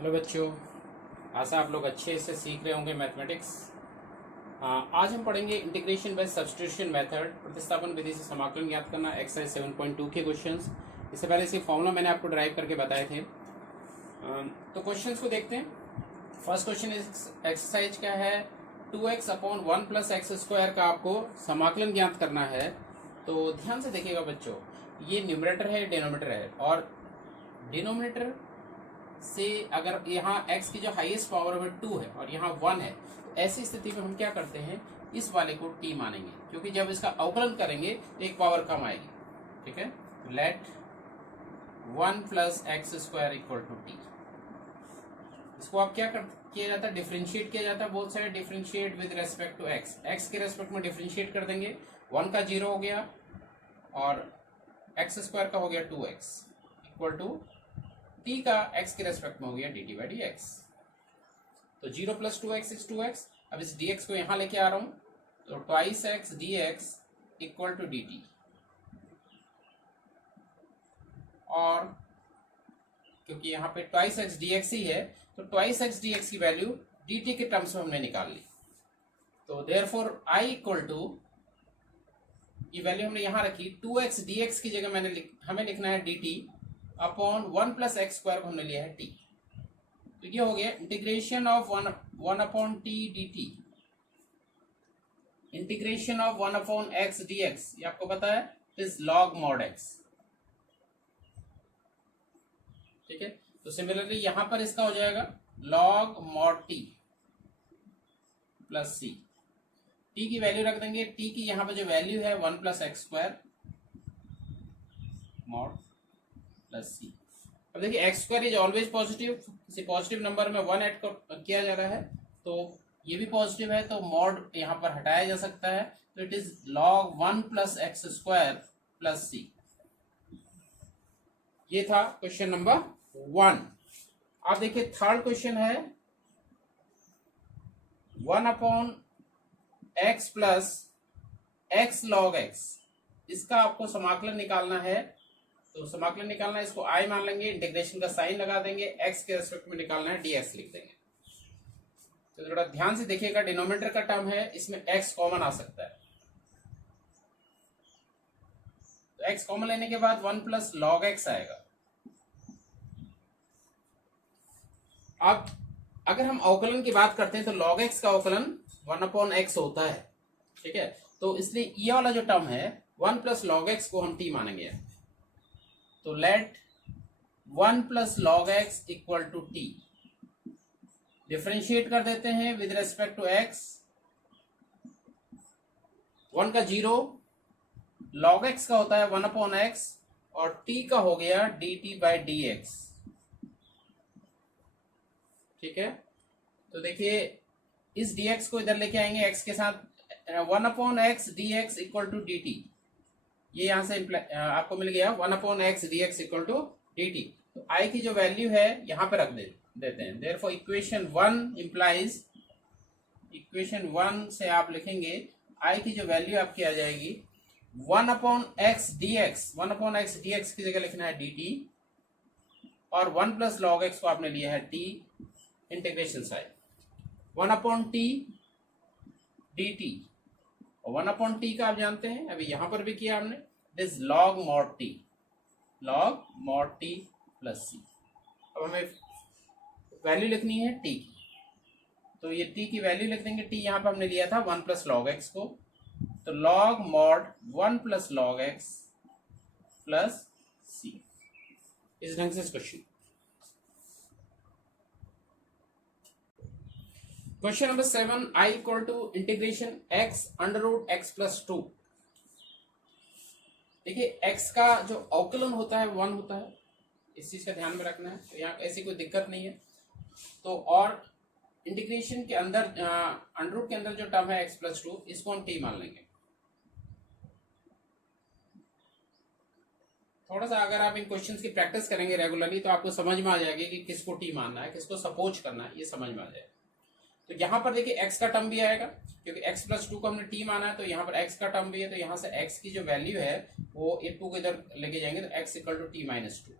Hello बच्चों, आशा आप लोग अच्छे से सीख रहे होंगे मैथमेटिक्स। आज हम पढ़ेंगे इंटीग्रेशन बाय सब्स्टिट्यूशन मेथड, प्रतिस्थापन विधि से समाकलन ज्ञात करना, एक्सरसाइज 7.2 के क्वेश्चंस। इससे पहले इसके फॉर्मूला मैंने आपको ड्राइव करके बताए थे। तो क्वेश्चंस को देखते हैं। फर्स्ट क्वेश्चन एक्सरसाइज का है 2x upon 1 plus X square का आपको समाकलन ज्ञात करना है। तो ध्यान से देखिएगा बच्चों, ये न्यूमरेटर है, डिनोमिनेटर है, और डिनोमिनेटर से अगर यहाँ x की जो हाईएस्ट पावर है 2 है और यहाँ 1 है, तो ऐसी स्थिति में हम क्या करते हैं, इस वाले को t मानेंगे, क्योंकि जब इसका अवकलन करेंगे तो एक पावर कम आएगी। ठीक है, let 1 plus X square equal to T. इसको आप क्या किया जाता है, डिफ्रेंशिएट किया जाता है। Both side differentiate with respect to X, X के रेस्पेक्ट में डिफ्रेंशिएट कर देंगे। 1 का 0 हो गया और एक्स स्क्वायर का हो गया 2x इक्वल टू t का x के रेस्पेक्ट में हो गया dt बाई dx। तो 0 प्लस 2x इज 2x। अब इस dx को यहां लेके आ रहा हूं, तो twice X dx equal to dt, और क्योंकि यहाँ पे ट्वाइस एक्स dx ही है, तो ट्वाइस एक्स dx की वैल्यू dt के टर्म्स में हमने निकाल ली। तो देयरफॉर I इक्वल टू, ये वैल्यू हमने यहां रखी, 2x dx की जगह हमें लिखना है dt upon 1 plus X square को हमने लिया है t। तो ये हो गया integration of 1 upon T D T, integration of 1 upon X D x, ये आपको पता है इज लॉग मॉड एक्स। ठीक है, तो सिमिलरली यहां पर इसका हो जाएगा लॉग मॉड टी प्लस सी। टी की वैल्यू रख देंगे, टी की यहां पर जो वैल्यू है 1 plus X square mod plus C. अब देखिए X square is always positive, किसी पॉजिटिव नंबर में 1 ऐड किया जा रहा है, तो ये भी पॉजिटिव है, तो मॉड यहाँ पर हटाया जा सकता है। तो it is log 1 plus X square plus C. ये था क्वेश्चन नंबर 1। अब देखिए थर्ड क्वेश्चन है 1 upon x plus x log x. इसका आपको समाकलन निकालना है। तो समाकलन निकालना है, इसको I मान लेंगे, इंटीग्रेशन का साइन लगा देंगे, x के रेस्पेक्ट में निकालना है, dx लिख देंगे। तो थोड़ा ध्यान से देखिएगा, डिनोमिनेटर का टर्म है, इसमें x कॉमन आ सकता है। तो x कॉमन लेने के बाद 1 प्लस लॉग एक्स आएगा। अब अगर हम अवकलन की बात करते हैं तो log x का अवकलन 1 अपॉन एक्स होता है। ठीक है, तो इसलिए ये वाला जो टर्म है 1 प्लस लॉग एक्स को हम t मानेंगे। तो let 1 plus log X equal to T, differentiate कर देते हैं विद रेस्पेक्ट टू एक्स। 1 का 0, लॉग एक्स का होता है 1 अपॉन एक्स, और t का हो गया dt बाई dx। ठीक है, तो देखिए इस dx को इधर लेके आएंगे x के साथ, 1 upon X dx equal to dt। ये यहां से आपको मिल गया 1 upon X D X equal to D T. तो आई की जो वैल्यू है यहां पे रख देते हैं। देयरफॉर इक्वेशन 1 इंप्लाइज, इक्वेशन 1 से आप लिखेंगे आई की जो वैल्यू आपकी आ जाएगी 1 upon X D x. 1 upon X D x की जगह लिखना है डी टी, और 1 प्लस लॉग एक्स को आपने लिया है T, integration side 1 upon T D T, और 1 अपॉन टी का आप जानते हैं, अभी यहां पर भी किया हमने, this log mod T, log mod T plus C. अब हमें वैल्यू लिखनी है टी की, तो ये टी की वैल्यू लिख देंगे। टी यहां पर हमने लिया था 1 प्लस लॉग एक्स को, तो log mod 1 plus log X plus C. इस ढंग से question. Question number 7, I equal to integration x under root X plus 2। देखिए x का जो अवकलन होता है 1 होता है, इस चीज का ध्यान में रखना है। तो यहाँ ऐसी कोई दिक्कत नहीं है। तो और इंटीग्रेशन के अंदर अंडर रूट के अंदर जो टर्म है x प्लस 2, इसको हम t मान लेंगे। थोड़ा सा अगर आप इन क्वेश्चंस की प्रैक्टिस करेंगे रेगुलरली, तो आपको समझ में आ जाएगी कि किसको t मानना है, किसको सपोज करना है, ये समझ में आ जाएगा। तो यहां पर देखिए x का टर्म भी आएगा, क्योंकि x प्लस 2 को हमने t माना है, तो यहाँ पर x का टर्म भी है। तो यहाँ से x की जो वैल्यू है वो ये 2 को इधर लेके जाएंगे, तो x equal to T minus 2,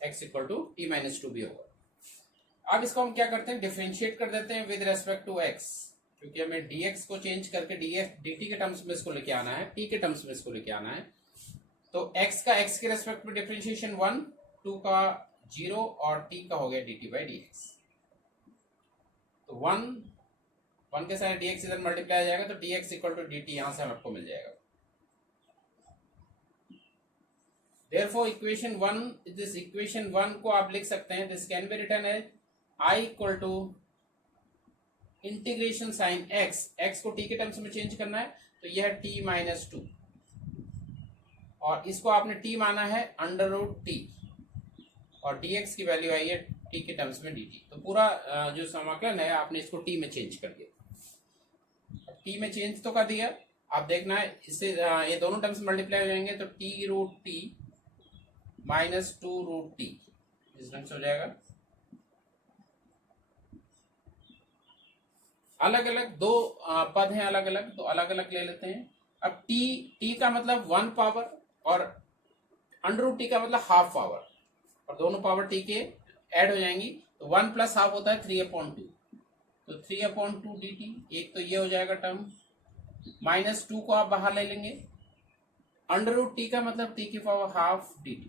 x equal to T minus 2 भी होगा। अब इसको हम क्या करते हैं, डिफरेंशिएट कर देते हैं विद रेस्पेक्ट टू एक्स, क्योंकि हमें dx को चेंज करके dt के टर्म्स में इसको लेके आना है, t के टर्म्स में इसको लेके आना है। तो x का x के रेस्पेक्ट में डिफरेंशिएशन 1, 2 का 0 और t का हो गया dt बाई dx। तो 1 के साथ dx इधर मल्टीप्लाई आ जाएगा, तो dx इक्वल टू dt यहां से आपको मिल जाएगा। Therefore इक्वेशन 1, दिस इक्वेशन 1 को आप लिख सकते हैं, this can be written as I equal to integration sine x को t के टर्म्स में चेंज करना है, तो यह t माइनस 2 और इसको आपने t माना है अंडर रूट t और dx की वैल्यू आई है t के टर्म्स में dt। तो पूरा जो समाकलन है आपने इसको t में चेंज कर दिया। t में चेंज तो कर दिया, आप देखना है इससे ये दोनों टर्म्स मल्टीप्लाई हो जाएंगे, तो t root t minus 2 root t इस ढंग से हो जाएगा। अलग अलग दो पद हैं अलग अलग, तो अलग अलग ले लेते हैं। अब t का मतलब 1 पावर और अंडर रूट t का मतलब हाफ पावर, और दोनों पावर t के ऐड हो जाएंगी, तो 1 प्लस हाफ होता है 3/2, तो 3/2 dt। एक तो ये हो जाएगा टर्म, माइनस 2 को आप बाहर ले लेंगे, अंडर रूट t का मतलब t की पावर हाफ dt।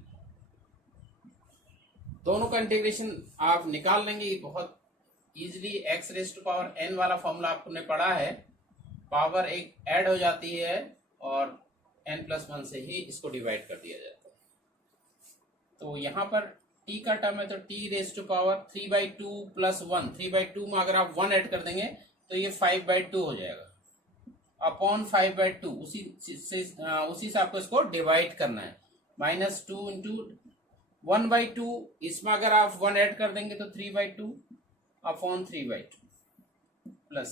दोनों का इंटीग्रेशन आप निकाल लेंगे बहुत easily. x raise to power n वाला फॉर्मूला आपने पढ़ा है, पावर एक ऐड हो जाती है और n+1 से ही इसको डिवाइड कर दिया जाता है। तो यहाँ पर t का टर्म है, तो t raise to power 3/2 plus 1, 3/2 में अगर आप 1 ऐड कर देंगे तो ये 5/2 हो जाएगा अपॉन 5/2। उसी से आपको इसको डिवाइड करना है, माइनस 2 इंटू 1/2, इसमें अगर आप 1 ऐड कर देंगे तो 3/2 अपॉन 3/2 प्लस।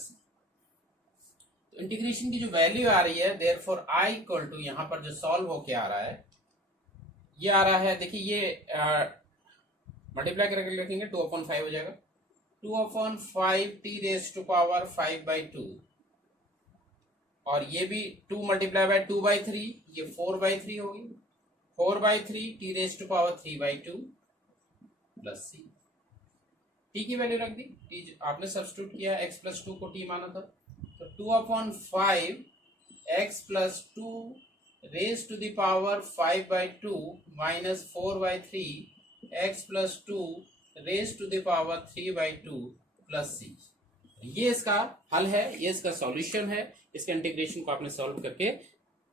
तो इंटीग्रेशन की जो वैल्यू आ रही है, देयरफॉर I इक्वल टू यहाँ पर जो सॉल्व होके आ रहा है, ये आ रहा है, देखिए ये मल्टीप्लाई करके लिखेंगे 2/5 हो जाएगा, 2/5 t रेज टू पावर 5/2, और ये भी 2 मल्टीप्लाई बाय 2/3, ये 4/3 होगी, 4/3 t raise to power 3/2 plus c। t की वैल्यू रख दी, t आपने सब्स्टिट्यूट किया, x प्लस 2 को t माना था, तो 2/5 x plus 2 raise to the power 5/2 minus 4/3 x plus 2 raise to the power 3/2 plus c। ये इसका हल है, ये इसका सॉल्यूशन है। इसके इंटीग्रेशन को आपने सॉल्व करके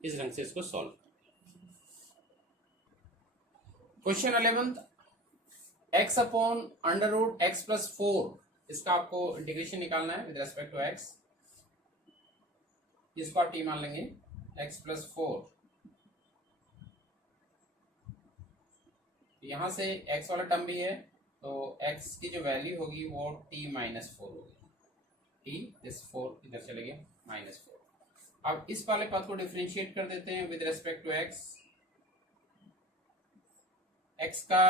इस ढंग से इसको solve. Question 11, x upon under root x plus 4, इसका आपको इंटीग्रेशन निकालना है विद रेस्पेक्ट टू x। इसको आप t मान लेंगे, x प्लस 4, यहां से x वाला टर्म भी है, तो x की जो वैल्यू होगी वो t माइनस 4 होगी, t इस 4 इधर चले गए माइनस 4। अब इस वाले पद को डिफरेंशिएट कर देते हैं with respect to x। x का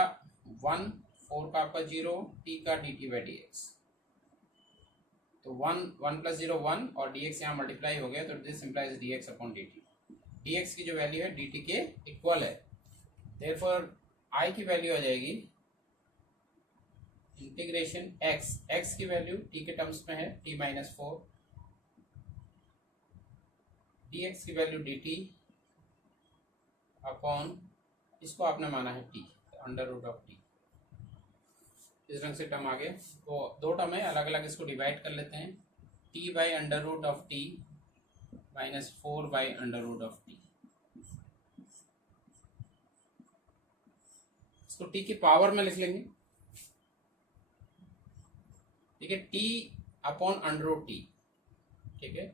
1, 4 का आपका 0, t का dt बाई dx, तो 1 प्लस 0 1 और dx यहाँ मल्टीप्लाई हो गया, तो this implies dx upon dt। dx की जो वैल्यू है dt के इक्वल है, देयरफॉर I की वैल्यू आ जाएगी इंटीग्रेशन x की वैल्यू t के टर्म्स में है t माइनस 4, dx की वैल्यू dt अपॉन, इसको आपने माना है t under root of t। इस ढंग से टर्म आ गए, तो दो टर्म है अलग अलग, इसको डिवाइड कर लेते हैं, t by under root of t minus 4 by under root of t। इसको t की पावर में लिख लेंगे, ठीक है, t upon under root t, ठीक है।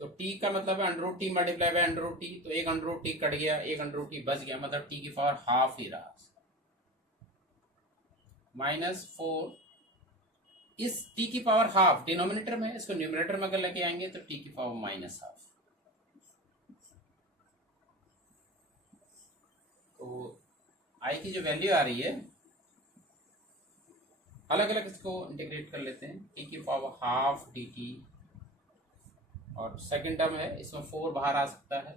तो t का मतलब है under root t multiply by under root t, तो एक अंडर रूट t कट गया, एक अंडर रूट t बच गया, मतलब t की पावर हाफ ही रहा, माइनस 4। इस t की पावर हाफ डिनोमिनेटर में, इसको न्यूमरेटर में अगर लेके आएंगे तो t की पावर माइनस हाफ। तो I की जो वैल्यू आ रही है, अलग अलग इसको इंटीग्रेट कर लेते हैं, t की पावर हाफ dt, और सेकंड टर्म है इसमें 4 बाहर आ सकता है,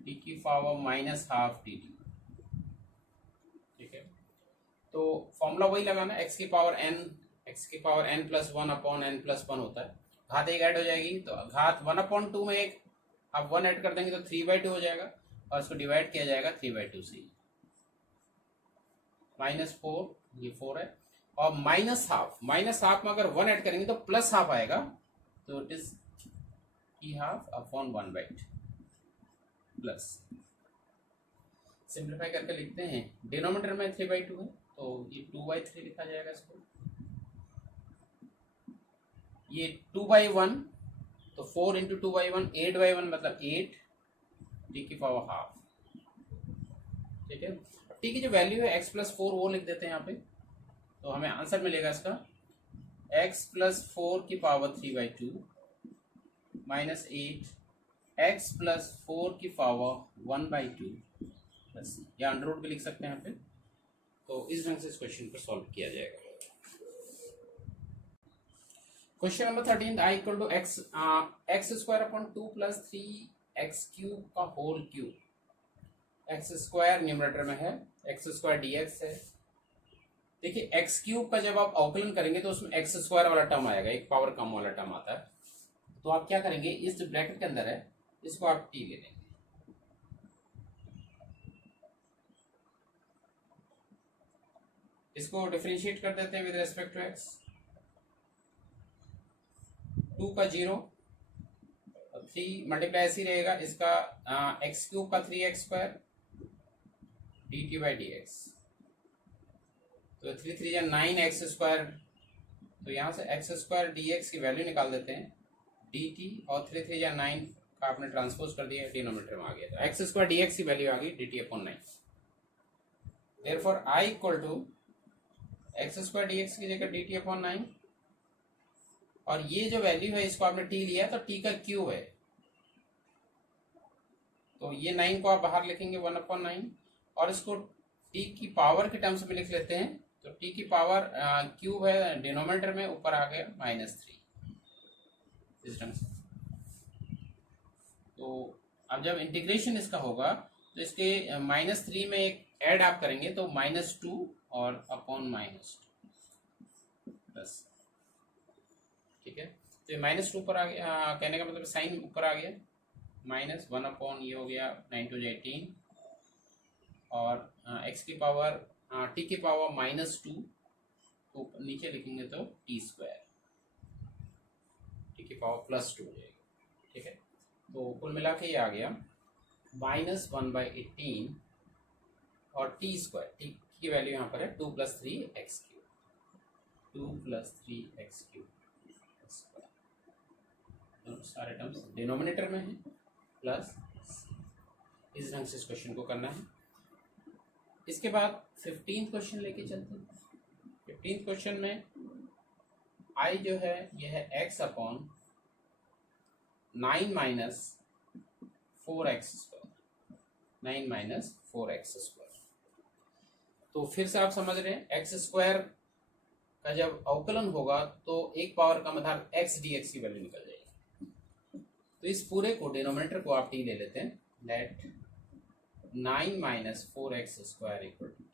t की पावर माइनस हाफ dt, ठीक है। तो फॉर्मूला वही लगाना, x की पावर n एक्स की power n plus one upon n plus one होता है, घात एक ऐड हो जाएगी तो घात 1/2 में एक आप 1 ऐड कर देंगे तो 3/2 हो जाएगा और इसको डिवाइड किया जाएगा 3/2 से। -4 ये 4 है और -हाफ में अगर 1 ऐड करेंगे तो प्लस हाफ आएगा तो it is E half upon 1/2 plus. Simplify करके लिखते हैं, डिनोमिनेटर में 3/2 है तो ये 2/3 लिखा जाएगा इसको। ये 2/1 तो 4 इंटू 2/1 8/1 मतलब 8 टी की पावर हाफ। ठीक है, टी की जो वैल्यू है x प्लस 4 वो लिख देते हैं यहाँ पे, तो हमें आंसर मिलेगा इसका x प्लस 4 की पावर 3/2 माइनस 8 x प्लस 4 की पावर 1/2 प्लस, या अंडर रूट भी लिख सकते हैं यहाँ पे। तो इस ढंग से इस क्वेश्चन को सॉल्व किया जाएगा। Question number 13, i equal to X square upon 2 plus 3x cube का whole cube. X square numerator में है, एक्स स्क्वायर dx है। देखिए एक्स क्यूब का जब आप अवकलन करेंगे तो उसमें एक्स स्क्वायर वाला टर्म आएगा, एक पावर कम वाला टर्म आता है। तो आप क्या करेंगे, इस जो ब्रैकेट के अंदर है इसको आप t ले लेंगे। इसको डिफरेंशिएट कर देते हैं विद रेस्पेक्ट टू x। 2 का 0 और 3 मल्टीप्लाई ऐसे ही रहेगा, इसका एक्स क्यूब का 3x square dt by D X. तो 3 3 या 9x स्क्वायर, तो यहाँ से x स्क्वायर dx की वैल्यू निकाल देते हैं dt, और 3 3 या 9 का आपने ट्रांसपोज कर दिया, डिनोमिनेटर में आ गया, तो x स्क्वायर dx की वैल्यू आ गई dt upon 9। Therefore i equal to X square dx की जगह dt अपॉन 9, और ये जो वैल्यू है इसको आपने t लिया तो t का क्यूब है, तो ये 9 को आप बाहर लिखेंगे 1/9, और इसको t की पावर के टर्म्स में लिख लेते हैं, तो t की पावर क्यूब है डिनोमिनेटर में, ऊपर आ गया -3 इस ढंग से। तो अब जब इंटीग्रेशन इसका होगा तो इसके -3 में एक ऐड आप करेंगे तो -2 और अपॉन -2 प्लस। ठीक है, तो ये -2 पर आ गया, कहने का मतलब साइन ऊपर आ गया, -1 अपॉन ये हो गया 9 2 18, और x की पावर t की पावर -2 तो नीचे लिखेंगे तो t स्क्वायर, t की पावर +2 हो जाएगी। ठीक है, तो कुल मिला के ये आ गया -1/18 और t स्क्वायर, t की वैल्यू यहाँ पर है 2 + 3x cube, 2 + 3x cube square, दोनों सारे टर्म्स डिनोमिनेटर में है, प्लस इस ढंग से इस क्वेश्चन को करना है। इसके बाद 15th क्वेश्चन लेके चलते हैं। 15th क्वेश्चन में i जो है यह है x upon 9 - 4x square, 9 - 4x square. तो फिर से आप समझ रहे हैं, एक्स स्क्वायर का जब अवकलन होगा तो एक पावर का मतलब x dx की वैल्यू निकल जाएगी। तो इस पूरे को डिनोमिनेटर को आप t ले लेते हैं, let 9 - 4x square equal to t।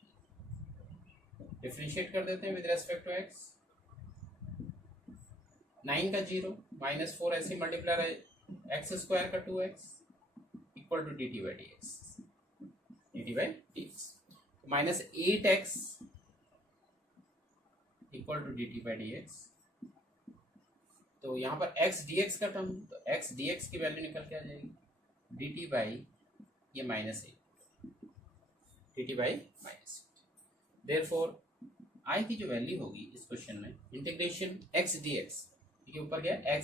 Differentiate कर देते हैं विद रेस्पेक्ट टू x। 9 का 0 -4 ऐसे मल्टीप्लाई है, एक्स स्क्वायर का 2x equal to dt by D X, -8x equal to dt by D X. तो यहाँ पर x dx का टर्म, तो x dx की वैल्यू निकल के आ जाएगी dt बाई ये -8, dt बाई -8। देयरफॉर i की जो वैल्यू होगी इस क्वेश्चन में, इंटीग्रेशन x dx, ठीक है, ऊपर गया x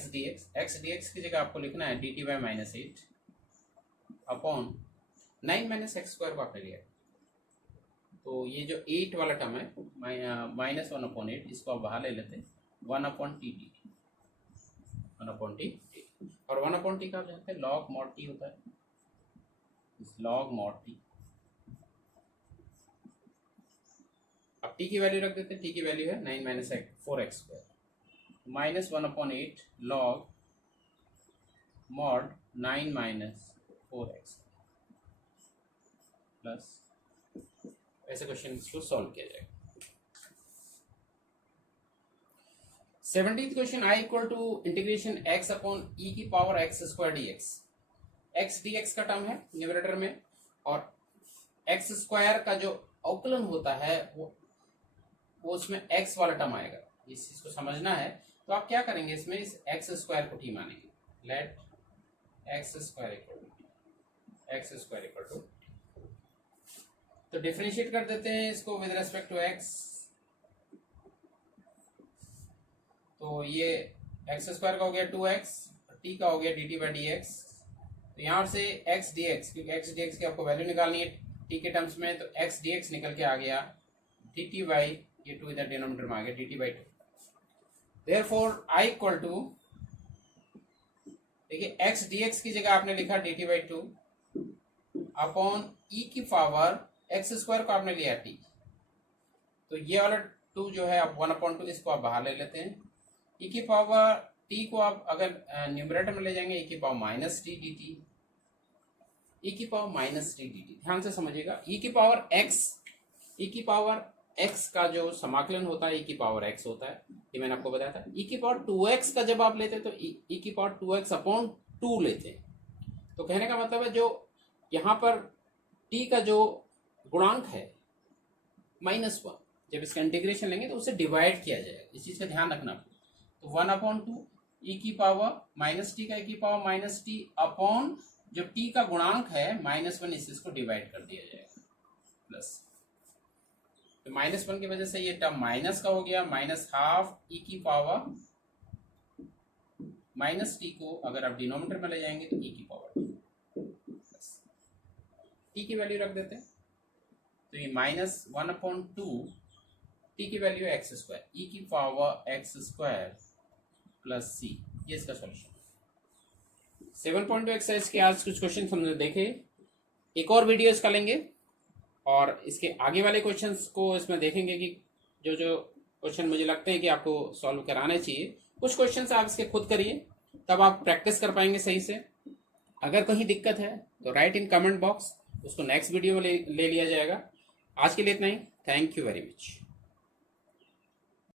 dx की जगह आपको लिखना है dt by -8 upon 9 - x square को आपने लिया, तो ये जो 8 वाला टर्म है -1/8, इसको आप बाहर ले लेते हैं 1/t, 1/t, और 1/t का आप जानते हैं log mod t होता है, log mod t। अब t की वैल्यू रख देते हैं, t की वैल्यू है 9 - 4x square, -1/8 log mod 9 - 4x plus, ऐसे क्वेश्चन को सॉल्व किया जाएगा। 17th question, I equal to integration x upon E की power X square D X dx का टर्म है न्यूमरेटर में, और एक्स स्क्वायर का जो अवकलन होता है वो उसमें x वाला टर्म आएगा। इस चीज को समझना है तो आप क्या करेंगे, इसमें इस एक्स स्क्वायर को टी मानेंगे, let X square equal to, तो डिफरेंशिएट कर देते हैं इसको विद रेस्पेक्ट टू x। तो ये एक्स स्क्वायर का हो गया 2x, टी का हो गया dt बाई डी एक्स। तो यहाँ से x dx, क्योंकि x dx की आपको वैल्यू निकालनी है t के टर्म्स में, तो x dx निकल के आ गया dt बाई, ये 2 इधर डिनोमिनेटर में आ गया dt by 2। Therefore i equal to, देखिए x dx की जगह आपने लिखा dt बाई 2 अपॉन e की पावर एक्स स्क्वायर को आपने लिया t, तो ये वाला 2 जो है आप 1/2 इसको आप बाहर ले लेते हैं। e की पावर t को आप अगर न्यूमरेटर में ले जाएंगे, e की power minus T D T, e की power minus T D T. ध्यान से समझिएगा, e की पावर x का जो समाकलन होता है e की पावर x होता है, ये मैंने आपको बताया था। e की पावर 2x का जब आप लेते हैं तो e की पावर 2x अपॉन 2 लेते हैं। तो कहने का मतलब है जो यहाँ पर t का जो गुणांक है -1, जब इसका इंटीग्रेशन लेंगे तो उसे डिवाइड किया जाएगा, इस चीज का ध्यान रखना। तो 1/2 e की पावर माइनस टी का e की पावर माइनस टी अपॉन जो t का गुणांक है -1, इसको डिवाइड कर दिया जाएगा प्लस। तो -1 की वजह से ये टर्म माइनस का हो गया, -12 e की पावर माइनस टी को अगर आप डिनोमिनेटर में ले जाएंगे तो e की पावर प्लस t की वैल्यू रख देते हैं, तो ये -1/2 t की वैल्यू एक्स स्क्वायर, e की power X square plus c, ये इसका सॉल्यूशन। 7.2 एक्सरसाइज के आज कुछ क्वेश्चन हमने देखे, एक और वीडियो इसका लेंगे और इसके आगे वाले क्वेश्चंस को इसमें देखेंगे कि जो जो क्वेश्चन मुझे लगते हैं कि आपको सॉल्व कराने चाहिए, कुछ क्वेश्चंस आप इसके खुद करिए, तब आप प्रैक्टिस कर पाएंगे सही से। अगर कहीं दिक्कत है तो राइट इन कमेंट बॉक्स, उसको नेक्स्ट वीडियो में ले लिया जाएगा। आज के लिए इतना ही, थैंक यू वेरी मच।